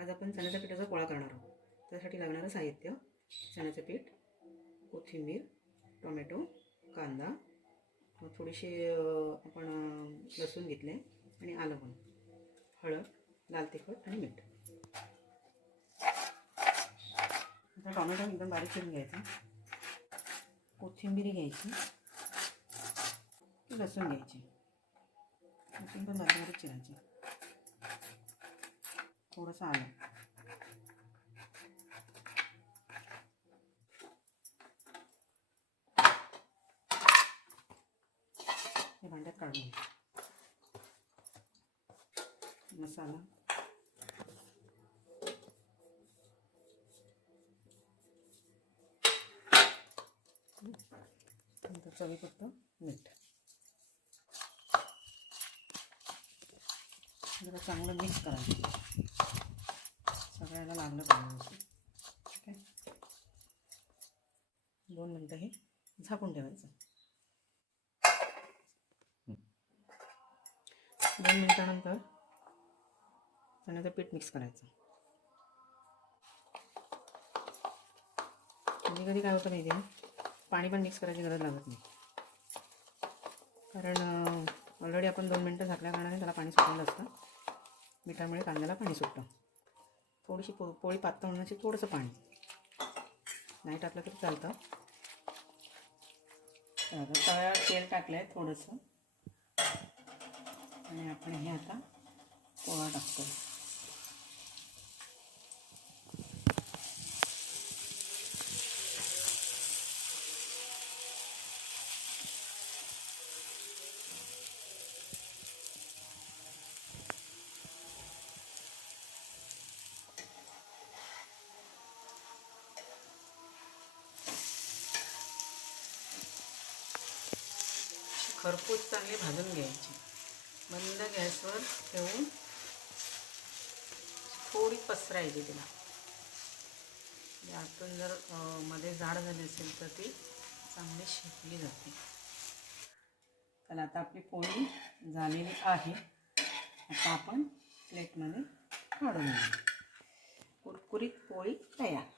आज आपण चण्याच्या पिठाचा पोळा करणार आहोत. त्यासाठी लागणारं साहित्य: चण्याचं पीठ, कोथिंबीर, टोमॅटो, कांदा, थोडीशी आपण लसूण घेतले आणि आलं पण, हळद, लाल तिखट आणि मीठ. आता टोमॅटो एकदम बारीक चिरून घ्यायचा, कोथिंबीर घ्यायची, लसूण घ्यायची, लसूण पण बारीक बारीक चिरायची, थोडंसं आलं, हे भांड्यात काढून घ्यायचं. मसाला, नंतर चवीपुरतं मीठ. जरा चांगलं मिक्स करायचं, सगळ्याला लागलं पाहिजे. ठीक आहे, 2 मिनटं हे झाकून ठेवायचं. 2 मिनटानंतर चण्याचं पीठ मिक्स करायचं. कधी कधी काय होतं माहिती आहे, पाणी पण मिक्स करायची गरज लागत नाही, कारण ऑलरेडी आपण 2 मिनटं झाकल्या कारणाने त्याला पाणी सुटलेलं असतं. मिठामुळे कांद्याला पाणी सुटतं. थोडीशी पोळी पातळ होण्याची थोडंसं पाणी नाही टाकलं तरी चालतं. तव्यावर तेल टाकलं आहे थोडंसं, आणि आपण हे आता पोळा टाकतो. खरपूस चांगली भाजून घ्यायची. मंद गॅसवर ठेवून थोडी पसरायची तिला. आतून जर मध्ये जाड झाली असेल तर ती चांगली शेकली जाते. तर आता आपली पोळी झालेली आहे. आता आपण प्लेटमध्ये काढून घेऊ. कुरकुरीत पोळी तयार.